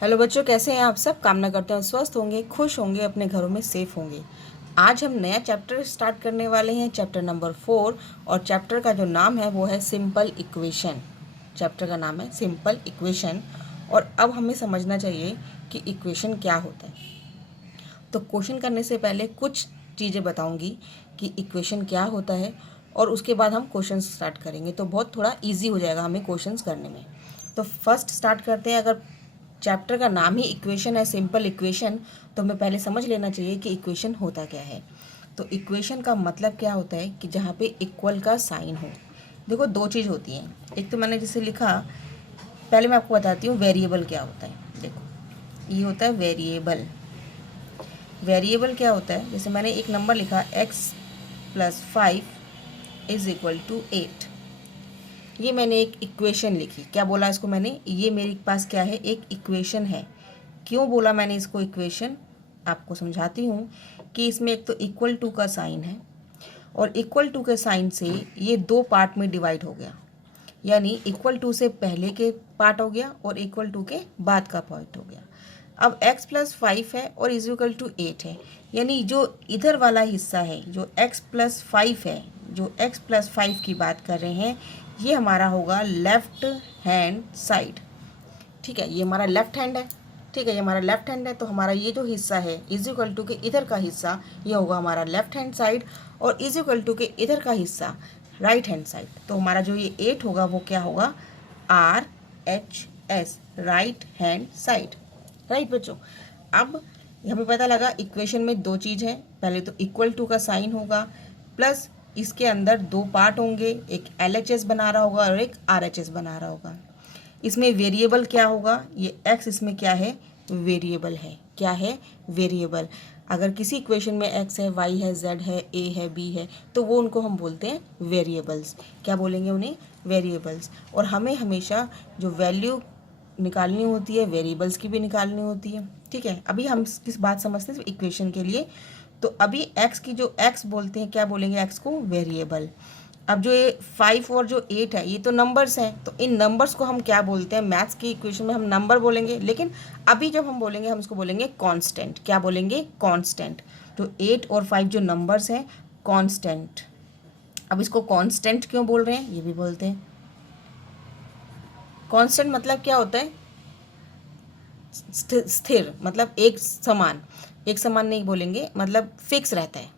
Hello बच्चों, कैसे हैं आप सब। कामना करते हैं स्वस्थ होंगे, खुश होंगे, अपने घरों में सेफ होंगे। आज हम नया चैप्टर स्टार्ट करने वाले हैं, चैप्टर नंबर 4। और चैप्टर का जो नाम है वो है सिंपल इक्वेशन। चैप्टर का नाम है सिंपल इक्वेशन। और अब हमें समझना चाहिए कि इक्वेशन क्या होता है। तो क्वेश्चन करने से पहले कुछ चीज़ें बताऊंगी कि इक्वेशन क्या होता है, और उसके बाद हम क्वेश्चन स्टार्ट करेंगे तो बहुत थोड़ा इजी हो जाएगा हमें क्वेश्चंस करने में। तो फर्स्ट स्टार्ट करते हैं। अगर चैप्टर का नाम ही इक्वेशन है, सिंपल इक्वेशन, तो हमें पहले समझ लेना चाहिए कि इक्वेशन होता क्या है। तो इक्वेशन का मतलब क्या होता है कि जहाँ पे इक्वल का साइन हो। देखो, दो चीज़ होती हैं। एक तो मैंने जैसे लिखा, पहले मैं आपको बताती हूँ वेरिएबल क्या होता है। देखो, ये होता है वेरिएबल। वेरिएबल क्या होता है, जैसे मैंने एक नंबर लिखा x+5 इज इक्वल टू 8। ये मैंने एक इक्वेशन लिखी। क्या बोला इसको मैंने, ये मेरे पास क्या है, एक इक्वेशन है। क्यों बोला मैंने इसको इक्वेशन, आपको समझाती हूँ कि इसमें एक तो इक्वल टू का साइन है, और इक्वल टू के साइन से ये दो पार्ट में डिवाइड हो गया। यानी इक्वल टू से पहले के पार्ट हो गया और इक्वल टू के बाद का पार्ट हो गया। अब x+5 है और इज इक्वल टू 8 है। यानी जो इधर वाला हिस्सा है, जो x+5 है, जो x+5 की बात कर रहे हैं, ये हमारा होगा लेफ्ट हैंड साइड। ठीक है, ये हमारा लेफ्ट हैंड है। ठीक है, ये हमारा लेफ्ट हैंड है। तो हमारा ये जो हिस्सा है इज इक्वल टू के इधर का हिस्सा, ये होगा हमारा लेफ्ट हैंड साइड, और इज इक्वल टू के इधर का हिस्सा राइट हैंड साइड। तो हमारा जो ये 8 होगा वो क्या होगा, RHS, right hand side. Right बच्चों, अब हमें पता लगा इक्वेशन में दो चीज़ है। पहले तो इक्वल टू का साइन होगा, प्लस इसके अंदर दो पार्ट होंगे, एक LHS बना रहा होगा और एक RHS बना रहा होगा। इसमें वेरिएबल क्या होगा, ये x इसमें क्या है, वेरिएबल है। क्या है, वेरिएबल। अगर किसी इक्वेशन में x है, y है, z है, a है, b है, तो वो उनको हम बोलते हैं वेरिएबल्स। क्या बोलेंगे उन्हें, वेरिएबल्स। और हमें हमेशा जो वैल्यू निकालनी होती है, वेरिएबल्स की भी निकालनी होती है। ठीक है, अभी हम किस बात समझते हैं इक्वेशन के लिए। तो अभी x की जो x बोलते हैं, क्या बोलेंगे x को, वेरिएबल। अब जो ये 5 और जो 8 है, ये तो नंबर्स हैं। तो इन नंबर्स को हम क्या बोलते हैं, मैथ्स की इक्वेशन में हम नंबर बोलेंगे, लेकिन अभी जब हम बोलेंगे हम इसको बोलेंगे कांस्टेंट। क्या बोलेंगे, कांस्टेंट। तो 8 और 5 जो नंबर्स हैं, कांस्टेंट। अब इसको कांस्टेंट क्यों बोल रहे हैं, ये भी बोलते हैं। कांस्टेंट मतलब क्या होता है, स्थिर, मतलब एक समान। एक समान नहीं बोलेंगे, मतलब फिक्स रहता है।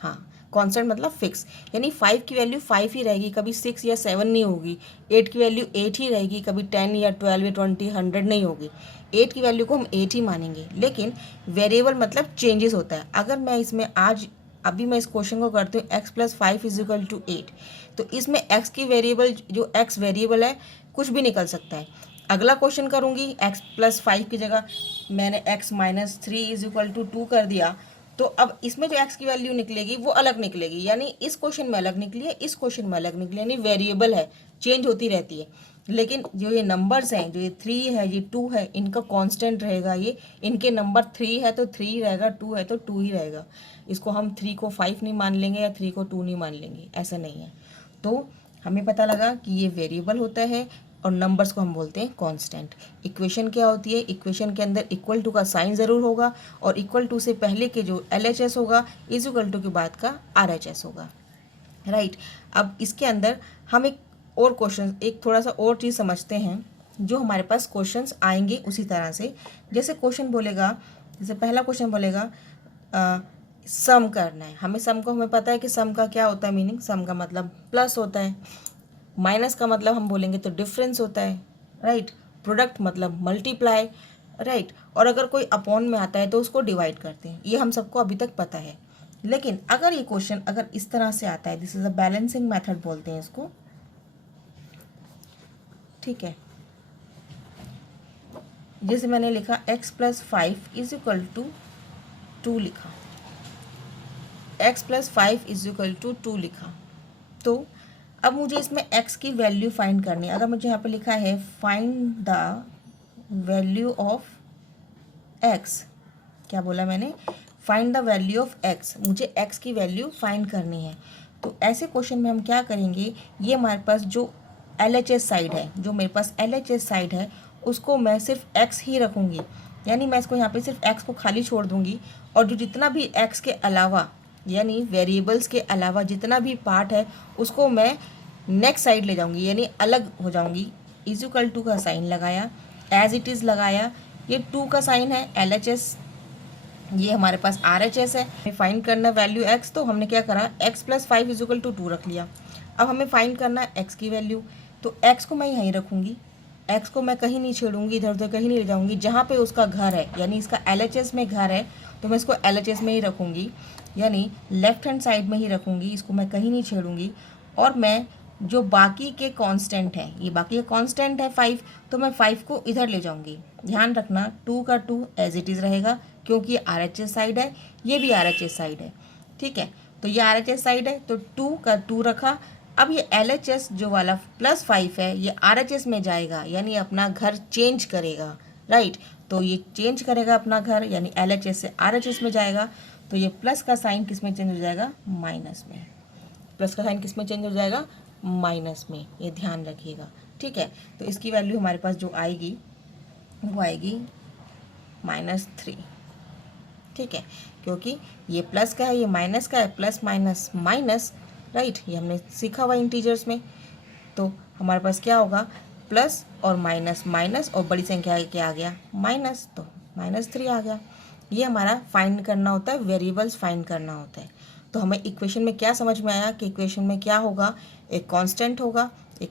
हाँ, कांस्टेंट मतलब फिक्स। यानी 5 की वैल्यू 5 ही रहेगी, कभी 6 या 7 नहीं होगी। 8 की वैल्यू 8 ही रहेगी, कभी 10 या 12 या 20 100 नहीं होगी। 8 की वैल्यू को हम 8 ही मानेंगे। लेकिन वेरिएबल मतलब चेंजेस होता है। अगर मैं इसमें आज अभी मैं इस क्वेश्चन को करती हूँ x+5 इज इक्वल टू 8, तो इसमें x की वेरिएबल, जो x वेरिएबल है, कुछ भी निकल सकता है। अगला क्वेश्चन करूँगी, x+5 की जगह मैंने x-3 इज इक्वल टू 2 कर दिया, तो अब इसमें जो x की वैल्यू निकलेगी वो अलग निकलेगी। यानी इस क्वेश्चन में अलग निकली है, इस क्वेश्चन में अलग निकली, यानी वेरिएबल है, चेंज होती रहती है। लेकिन जो ये नंबर्स हैं, जो ये 3 है, ये 2 है, इनका कांस्टेंट रहेगा। ये इनके नंबर 3 है तो 3 रहेगा, 2 है तो 2 ही रहेगा। इसको हम 3 को 5 नहीं मान लेंगे या 3 को 2 नहीं मान लेंगे, ऐसा नहीं है। तो हमें पता लगा कि ये वेरिएबल होता है और नंबर्स को हम बोलते हैं कांस्टेंट। इक्वेशन क्या होती है, इक्वेशन के अंदर इक्वल टू का साइन ज़रूर होगा, और इक्वल टू से पहले के जो LHS होगा, इज इक्वल टू के बाद का RHS होगा। राइट। अब इसके अंदर हम एक और क्वेश्चन, एक थोड़ा सा और चीज़ समझते हैं। जो हमारे पास क्वेश्चंस आएंगे उसी तरह से, जैसे क्वेश्चन बोलेगा, जैसे पहला क्वेश्चन बोलेगा सम करना है। हमें पता है कि सम का क्या होता है मीनिंग, सम का मतलब प्लस होता है, माइनस का मतलब हम बोलेंगे तो डिफरेंस होता है। राइट। प्रोडक्ट मतलब मल्टीप्लाई। राइट। और अगर कोई अपॉन में आता है तो उसको डिवाइड करते हैं, ये हम सबको अभी तक पता है। लेकिन अगर ये क्वेश्चन अगर इस तरह से आता है, this is a balancing method बोलते हैं इसको। ठीक है, जैसे मैंने लिखा x+5 इज इक्वल टू 2 लिखा, x+5 इज इक्वल टू 2 लिखा। तो अब मुझे इसमें x की वैल्यू फाइंड करनी है। अगर मुझे यहाँ पे लिखा है find the value of x, क्या बोला मैंने, find the value of x, मुझे x की वैल्यू फाइंड करनी है। तो ऐसे क्वेश्चन में हम क्या करेंगे, ये हमारे पास जो LHS साइड है, जो मेरे पास LHS साइड है, उसको मैं सिर्फ एक्स ही रखूँगी, यानी मैं इसको यहाँ पे सिर्फ एक्स को खाली छोड़ दूँगी, और जो जितना भी एक्स के अलावा यानी वेरिएबल्स के अलावा जितना भी पार्ट है उसको मैं नेक्स्ट साइड ले जाऊँगी, यानी अलग हो जाऊँगी। इज इक्वल टू का साइन लगाया, एज इट इज़ लगाया, ये 2 का साइन है, LHS, ये हमारे पास RHS है। फाइंड करना वैल्यू x, तो हमने क्या करा, x plus 5 is equal to 2 रख लिया। अब हमें फाइंड करना है x की वैल्यू, तो x को मैं यहीं रखूँगी, x को मैं कहीं नहीं छेड़ूंगी, इधर उधर कहीं नहीं ले जाऊँगी, जहाँ पे उसका घर है यानी इसका LHS में घर है तो मैं इसको LHS में ही रखूँगी, यानी लेफ्ट हैंड साइड में ही रखूँगी, इसको मैं कहीं नहीं छेड़ूंगी। और मैं जो बाकी के कांस्टेंट है, ये बाकी का कांस्टेंट है 5, तो मैं 5 को इधर ले जाऊँगी। ध्यान रखना 2 का 2 एज इट इज़ रहेगा, क्योंकि ये RHS साइड है, ये भी RHS साइड है, ठीक है। तो ये RHS साइड है तो 2 का 2 रखा। अब ये LHS जो वाला प्लस 5 है ये RHS में जाएगा, यानी अपना घर चेंज करेगा, राइट। तो ये चेंज करेगा अपना घर, यानी LHS से RHS में जाएगा, तो ये प्लस का साइन किस में चेंज हो जाएगा, माइनस में। प्लस का साइन किस में चेंज हो जाएगा, माइनस में, ये ध्यान रखिएगा, ठीक है। तो इसकी वैल्यू हमारे पास जो आएगी वो आएगी -3, ठीक है, क्योंकि ये प्लस का है ये माइनस का है, प्लस माइनस माइनस, राइट, ये हमने सीखा हुआ इंटीजर्स में। तो हमारे पास क्या होगा, प्लस और माइनस माइनस, और बड़ी संख्या क्या आ गया, माइनस, तो -3 आ गया। ये हमारा फाइंड करना होता है, वेरिएबल्स फाइंड करना होता है। तो हमें इक्वेशन में क्या समझ में आया कि इक्वेशन में क्या होगा, एक कांस्टेंट होगा, एक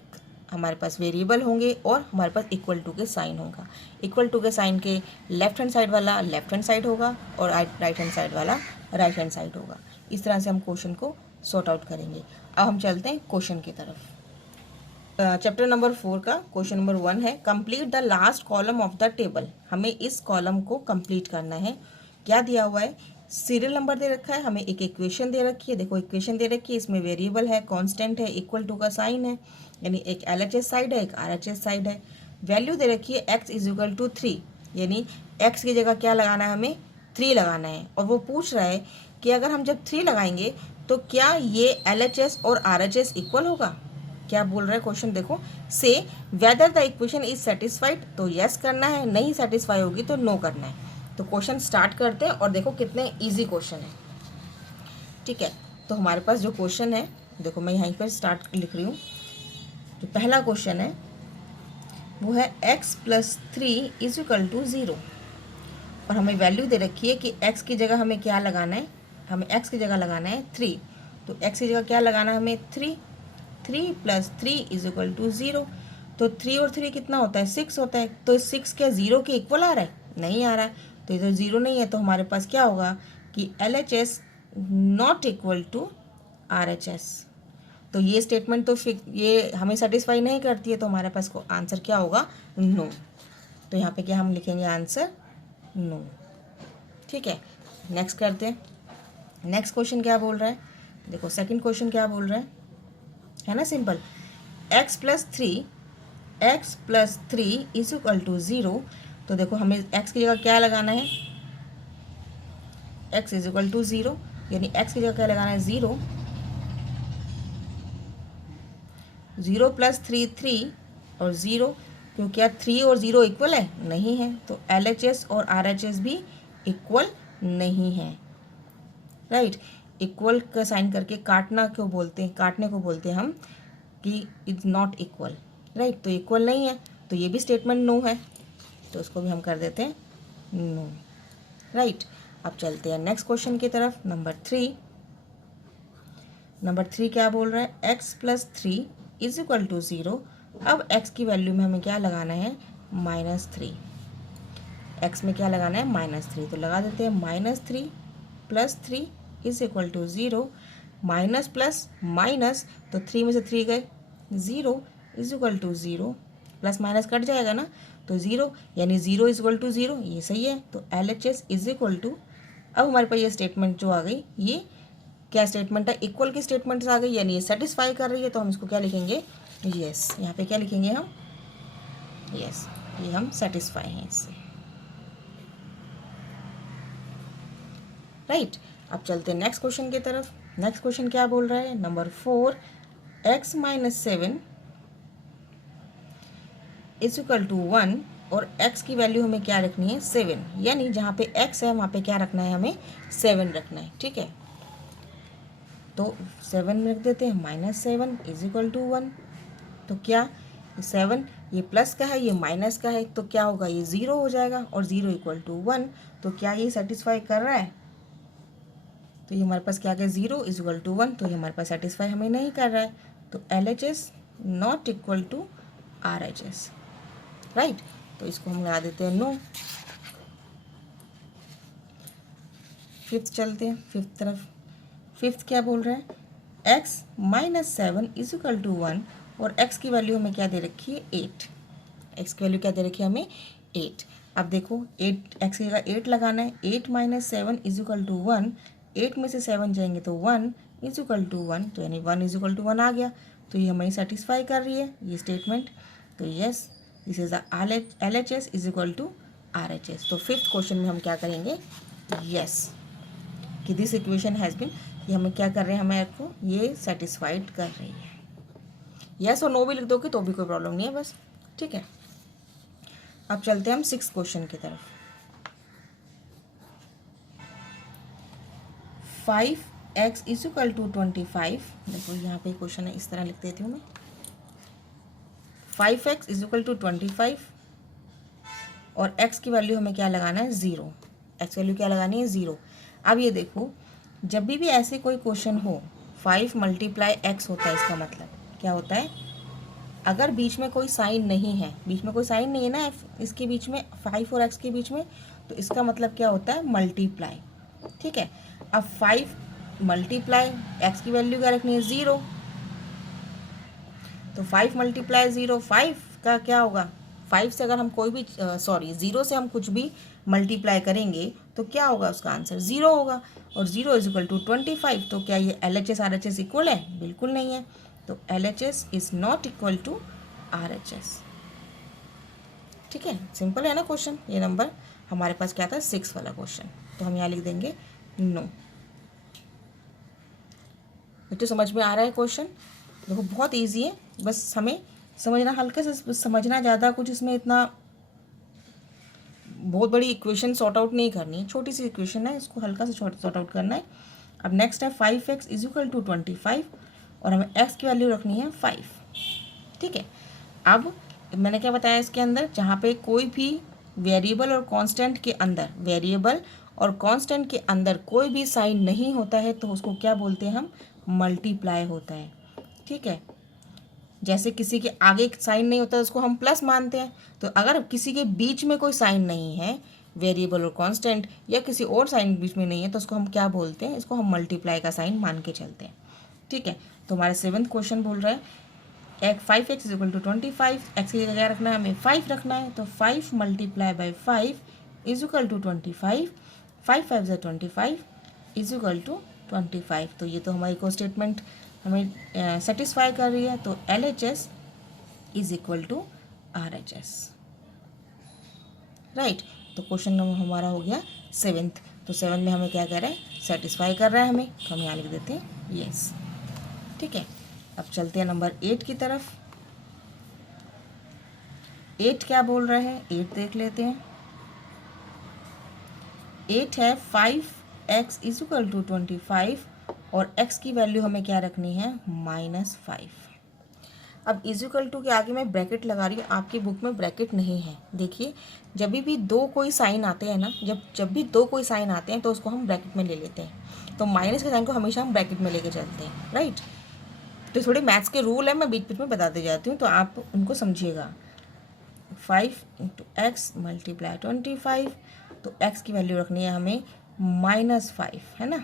हमारे पास वेरिएबल होंगे, और हमारे पास इक्वल टू के साइन होगा। इक्वल टू के साइन के लेफ्ट हैंड साइड वाला लेफ्ट हैंड साइड होगा, और राइट हैंड साइड वाला राइट हैंड साइड होगा। इस तरह से हम क्वेश्चन को सॉर्ट आउट करेंगे। अब हम चलते हैं क्वेश्चन की तरफ। चैप्टर नंबर 4 का क्वेश्चन नंबर 1 है, complete the last column of the table. हमें इस कॉलम को कंप्लीट करना है। क्या दिया हुआ है, सीरियल नंबर दे रखा है, हमें एक इक्वेशन दे रखी है, देखो इक्वेशन दे रखी है, इसमें वेरिएबल है, कांस्टेंट है, इक्वल टू का साइन है, यानी एक LHS साइड है, एक RHS साइड है। वैल्यू दे रखी है x इज इक्वल टू 3, यानी x की जगह क्या लगाना है, हमें 3 लगाना है। और वो पूछ रहा है कि अगर हम जब 3 लगाएंगे तो क्या ये LHS और RHS इक्वल होगा। क्या बोल रहा है क्वेश्चन, देखो, से whether the equation is satisfied, तो यस करना है, नहीं सेटिस्फाई होगी तो नो करना है। तो क्वेश्चन स्टार्ट करते हैं, और देखो कितने इजी क्वेश्चन है, ठीक है। तो हमारे पास जो क्वेश्चन है, देखो मैं यहीं पर स्टार्ट लिख रही हूँ। जो पहला क्वेश्चन है वो है x plus 3 is equal to 0, और हमें वैल्यू दे रखी है कि x की जगह हमें क्या लगाना है, हमें x की जगह लगाना है 3, तो x की जगह क्या लगाना है हमें 3 प्लस 3 इज इक्वल टू 0। तो 3 और 3 कितना होता है, 6 होता है। तो 6 क्या 0 के इक्वल आ रहा है, नहीं आ रहा है, तो इधर 0 नहीं है, तो हमारे पास क्या होगा कि LHS not equal to RHS। तो ये स्टेटमेंट तो ये हमें सेटिस्फाई नहीं करती है, तो हमारे पास को आंसर क्या होगा, नो। तो यहाँ पे क्या हम लिखेंगे, आंसर नो, ठीक है। नेक्स्ट करते हैं। नेक्स्ट क्वेश्चन क्या बोल रहा है, देखो सेकंड क्वेश्चन क्या बोल रहा है ना, simple, x plus 3 is equal to 0। तो देखो हमें x की जगह क्या लगाना है, x इज इक्वल टू 0, यानी x की जगह क्या लगाना है, 0 प्लस 3 और 0, क्योंकि क्या 3 और 0 इक्वल है, नहीं है, तो LHS और RHS भी इक्वल नहीं है, राइट। इक्वल का साइन करके काटना क्यों बोलते हैं, काटने को बोलते हैं हम कि इज नॉट इक्वल, राइट। तो इक्वल नहीं है, तो ये भी स्टेटमेंट नो है, तो उसको भी हम कर देते हैं नो, राइट। अब चलते हैं नेक्स्ट क्वेश्चन की तरफ, नंबर 3 क्या बोल रहा है, x plus 3 is equal to 0। अब x की वैल्यू में हमें क्या लगाना है, -3, x में क्या लगाना है, -3, तो लगा देते हैं -3 plus 3 is equal to 0, minus plus minus, तो 3 में से 3 गए, 0 is equal to 0, plus minus cut जाएगा ना, तो 0, यानी 0 इज इक्वल टू 0, ये सही है। तो LHS इज इक्वल टू, अब हमारे पास ये स्टेटमेंट जो आ गई, ये क्या स्टेटमेंट है, इक्वल की स्टेटमेंट्स आ गई, यानी ये सेटिस्फाई कर रही है, तो हम इसको क्या लिखेंगे, यस। यहाँ पे क्या लिखेंगे हम, यस, ये हम सेटिस्फाई हैं इससे, राइट। अब चलते हैं नेक्स्ट क्वेश्चन की तरफ। नेक्स्ट क्वेश्चन क्या बोल रहा है, number 4, x minus 7 is equal to 1 और x की वैल्यू हमें क्या रखनी है 7, यानी जहाँ पे x है वहाँ पे क्या रखना है हमें 7 रखना है। ठीक है, तो 7 रख देते हैं, -7 इज इक्वल टू 1। तो क्या 7 ये प्लस का है, ये माइनस का है, तो क्या होगा, ये 0 हो जाएगा, और 0 इक्वल टू 1। तो क्या ये सेटिस्फाई कर रहा है, तो ये हमारे पास क्या आ गया 0 इज इक्वल टू 1, तो ये हमारे पास सेटिस्फाई हमें नहीं कर रहा है, तो LHS not equal to RHS, right. तो इसको हम लगा देते हैं नो। फिफ्थ चलते हैं, फिफ्थ तरफ। फिफ्थ क्या बोल रहा है, x -7 इज इक्वल टू 1, और x की वैल्यू हमें क्या दे रखी है 8। x की वैल्यू क्या दे रखी है हमें 8। अब देखो 8, x की जगह 8 लगाना है, 8 - 7 इज इक्वल टू 1, 8 में से 7 जाएंगे तो 1 इज इक्वल टू 1, तो यानी 1 इज इक्वल टू 1 आ गया। तो ये हमें सेटिस्फाई कर रही है ये स्टेटमेंट। तो yes, this is the LHS is equal to RHS। तो फिफ्थ क्वेश्चन में हम क्या करेंगे, यस कि दिस इक्वेशन हैज़ बिन, ये हमें क्या कर रहे हैं, हमें आपको ये सेटिस्फाइड कर रही है। यस और नो भी लिख दोगे तो भी कोई प्रॉब्लम नहीं है बस। ठीक है, अब चलते हैं हम सिक्स क्वेश्चन की तरफ। 5x is equal to 25। देखो यहाँ पे क्वेश्चन है, इस तरह लिख देती हूँ मैं। 5x इज इक्वल टू 25, और x की वैल्यू हमें क्या लगाना है 0। x वैल्यू क्या लगानी है 0। अब ये देखो, जब भी ऐसे कोई क्वेश्चन हो 5 × x होता है, इसका मतलब क्या होता है, अगर बीच में कोई साइन नहीं है, बीच में कोई साइन नहीं है ना इसके बीच में, 5 और x के बीच में, तो इसका मतलब क्या होता है मल्टीप्लाई। ठीक है, अब 5 × x की वैल्यू क्या रखनी है 0, तो 5 × 0 5 का क्या होगा, 5 से अगर हम कोई भी 0 से हम कुछ भी मल्टीप्लाई करेंगे तो क्या होगा, उसका आंसर 0 होगा, और 0 इज इक्वल टू 25। तो क्या ये LHS RHS इक्वल है, बिल्कुल नहीं है। तो LHS is not equal to RHS। ठीक है, सिंपल है ना क्वेश्चन। ये नंबर हमारे पास क्या था 6 वाला क्वेश्चन, तो हम यहाँ लिख देंगे नो। तो समझ में आ रहा है क्वेश्चन, देखो बहुत इजी है, बस हमें समझना, हल्का से समझना, ज़्यादा कुछ इसमें इतना बहुत बड़ी इक्वेशन सॉर्ट आउट नहीं करनी है, छोटी सी इक्वेशन है, इसको हल्का से सॉर्ट आउट करना है। अब नेक्स्ट है 5x इज इक्वल टू 25, और हमें x की वैल्यू रखनी है 5। ठीक है, अब मैंने क्या बताया इसके अंदर, जहाँ पे कोई भी वेरिएबल और कांस्टेंट के अंदर, वेरिएबल और कांस्टेंट के अंदर कोई भी साइन नहीं होता है तो उसको क्या बोलते हैं हम, मल्टीप्लाई होता है। ठीक है, जैसे किसी के आगे साइन नहीं होता उसको हम प्लस मानते हैं, तो अगर किसी के बीच में कोई साइन नहीं है, वेरिएबल और कांस्टेंट, या किसी और साइन बीच में नहीं है, तो उसको हम क्या बोलते हैं, इसको हम मल्टीप्लाई का साइन मान के चलते हैं। ठीक है, तो हमारा 7th क्वेश्चन बोल रहा है 5x is equal to 25, x की जगह क्या रखना है हमें 5 रखना है, तो 5 × 5 इज इक्वल टू 25, 5 5 ज़ा 25 इज इक्वल टू 25। तो ये तो हमारी को स्टेटमेंट हमें सेटिस्फाई कर रही है, तो LHS is equal to RHS, right. तो क्वेश्चन नंबर हमारा हो गया 7th। तो 7 में हमें क्या कर रहा है, सेटिस्फाई कर रहा है हमें, तो हम यहाँ लिख देते हैं यस। ठीक है, अब चलते हैं नंबर 8 की तरफ। 8 क्या बोल रहा है, 8 देख लेते हैं। 8 है 5x इज इक्वल टू 25, और x की वैल्यू हमें क्या रखनी है -5। अब इज इक्वल टू के आगे मैं ब्रैकेट लगा रही हूँ, आपकी बुक में ब्रैकेट नहीं है। देखिए, जब भी दो कोई साइन आते हैं ना, जब भी दो कोई साइन आते हैं तो उसको हम ब्रैकेट में ले लेते हैं, तो माइनस के साइन को हमेशा हम ब्रैकेट में लेके चलते हैं, राइट। तो थोड़े मैथ्स के रूल है, मैं बीच बीच में बताते जाती हूँ, तो आप उनको समझिएगा। 5 × x × 25, तो x की वैल्यू रखनी है हमें -5, है ना।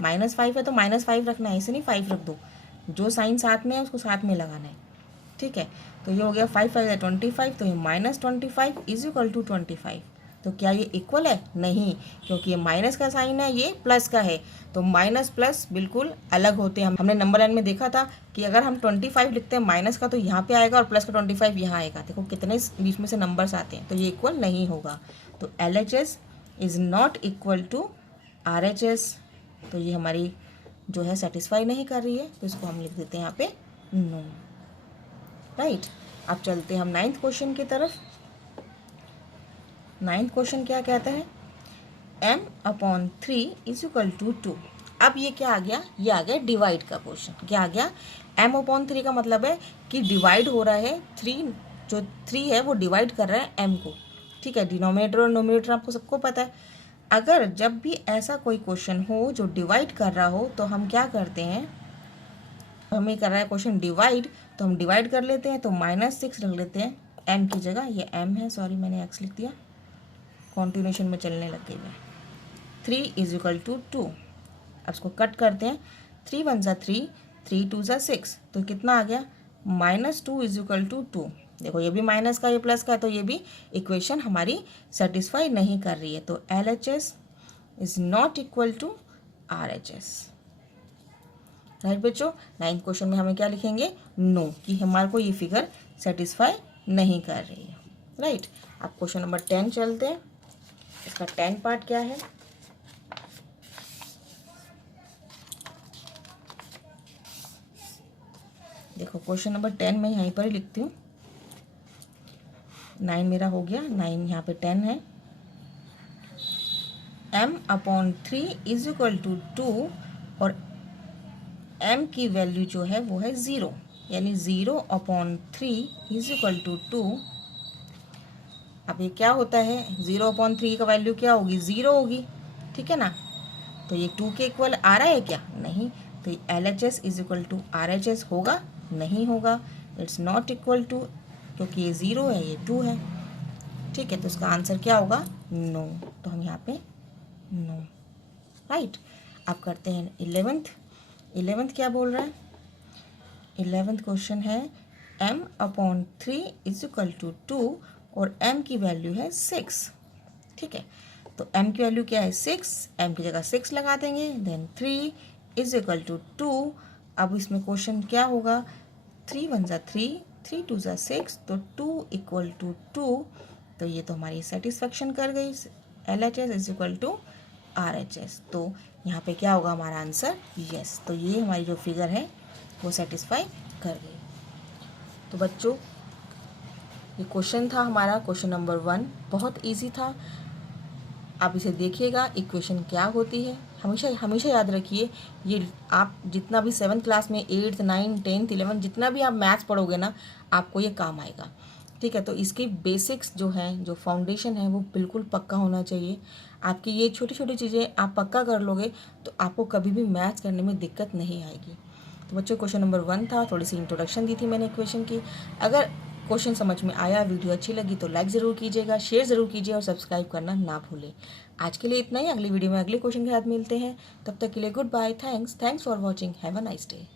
-5 है तो -5 रखना है, इसे नहीं 5 रख दो, जो साइन साथ में है उसको साथ में लगाना है। ठीक है, तो ये हो गया 5 5 = 25, तो ये -25 इज इक्वल टू 25। तो क्या ये इक्वल है, नहीं, क्योंकि ये माइनस का साइन है, ये प्लस का है, तो माइनस प्लस बिल्कुल अलग होते हैं। हमने नंबर लाइन में देखा था कि अगर हम 25 लिखते हैं माइनस का तो यहाँ पे आएगा, और प्लस का 25 यहाँ आएगा। देखो कितने बीच में से नंबर्स आते हैं, तो ये इक्वल नहीं होगा। तो LHS is not equal to RHS, तो ये हमारी जो है सेटिस्फाई नहीं कर रही है, तो इसको हम लिख देते हैं यहाँ पे नो, राइट। अब चलते हैं हम 9th क्वेश्चन की तरफ। नाइन्थ क्वेश्चन क्या कहता है, m/3 इज इक्वल टू 2। अब ये क्या आ गया, ये आ गया डिवाइड का क्वेश्चन। क्या आ गया, m/3 का मतलब है कि डिवाइड हो रहा है 3, जो 3 है वो डिवाइड कर रहा है m को। ठीक है, डिनोमिनेटर और नोमिनेटर आपको सबको पता है। अगर जब भी ऐसा कोई क्वेश्चन हो जो डिवाइड कर रहा हो तो हम क्या करते हैं, हमें कर रहा है क्वेश्चन डिवाइड, तो हम डिवाइड कर लेते हैं, तो -6 रख लेते हैं m की जगह। ये m है, सॉरी मैंने x लिख दिया, कॉन्टिन्यूशन में चलने लग गई मैं। 3 इज इक्वल टू 2। अब इसको कट करते हैं, 3 1 ज़ा 3, 3 2 ज़ा 6, तो कितना आ गया, -2 इज इक्वल टू 2। देखो ये भी माइनस का, ये प्लस का है, तो ये भी इक्वेशन हमारी सेटिस्फाई नहीं कर रही है। तो LHS is not equal to RHS। Right बच्चों, 9th क्वेश्चन में हमें क्या लिखेंगे, नो, कि हमारे को ये फिगर सेटिस्फाई नहीं कर रही है। राइट, अब क्वेश्चन नंबर 10 चलते हैं। इसका 10 पार्ट क्या है, देखो क्वेश्चन नंबर 10 मैं यहीं पर ही लिखती हूँ। 9 मेरा हो गया, 9 यहाँ पे 10 है। m/3 इज इक्वल टू 2 और m की वैल्यू जो है वो है 0, यानी 0/3 इज इक्वल टू 2। अब ये क्या होता है, 0/3 का वैल्यू क्या होगी, 0 होगी। ठीक है ना, तो ये 2 के इक्वल आ रहा है क्या, नहीं। तो LHS is equal to RHS होगा, नहीं होगा, इट्स नॉट इक्वल टू, क्योंकि ये 0 है, ये 2 है। ठीक है, तो इसका आंसर क्या होगा, नो। तो हम यहाँ पे नो। राइट, अब करते हैं 11th क्या बोल रहा है, 11th क्वेश्चन है m/3 इज इक्वल टू 2 और m की वैल्यू है 6। ठीक है, तो m की वैल्यू क्या है 6, m की जगह 6 लगा देंगे, देन 3 इज इक्वल टू 2। अब इसमें क्वेश्चन क्या होगा, 3 1 ज़ा 3, 3 2 ज़ा 6, तो 2 इक्वल टू 2। तो ये तो हमारी सेटिस्फेक्शन कर गई, LHS is equal to RHS। तो यहाँ पे क्या होगा हमारा आंसर, यस। तो ये हमारी जो फिगर है वो सेटिस्फाई कर गई। तो बच्चों ये क्वेश्चन था हमारा, क्वेश्चन नंबर 1, बहुत इजी था। आप इसे देखिएगा, इक्वेशन क्या होती है हमेशा हमेशा याद रखिए। ये आप जितना भी 7th क्लास में 8th 9th 10th 11th जितना भी आप मैथ्स पढ़ोगे ना, आपको ये काम आएगा। ठीक है, तो इसकी बेसिक्स जो हैं, जो फाउंडेशन है वो बिल्कुल पक्का होना चाहिए। आपकी ये छोटी छोटी चीज़ें आप पक्का कर लोगे तो आपको कभी भी मैथ्स करने में दिक्कत नहीं आएगी। तो बच्चों क्वेश्चन नंबर 1 था, थोड़ी सी इंट्रोडक्शन दी थी मैंने इक्वेशन की। अगर क्वेश्चन समझ में आया, वीडियो अच्छी लगी तो लाइक ज़रूर कीजिएगा, शेयर ज़रूर कीजिए और सब्सक्राइब करना ना भूलें। आज के लिए इतना ही, अगली वीडियो में अगले क्वेश्चन के साथ मिलते हैं। तब तक के लिए good bye, thanks for watching, have a nice day.